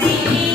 See you.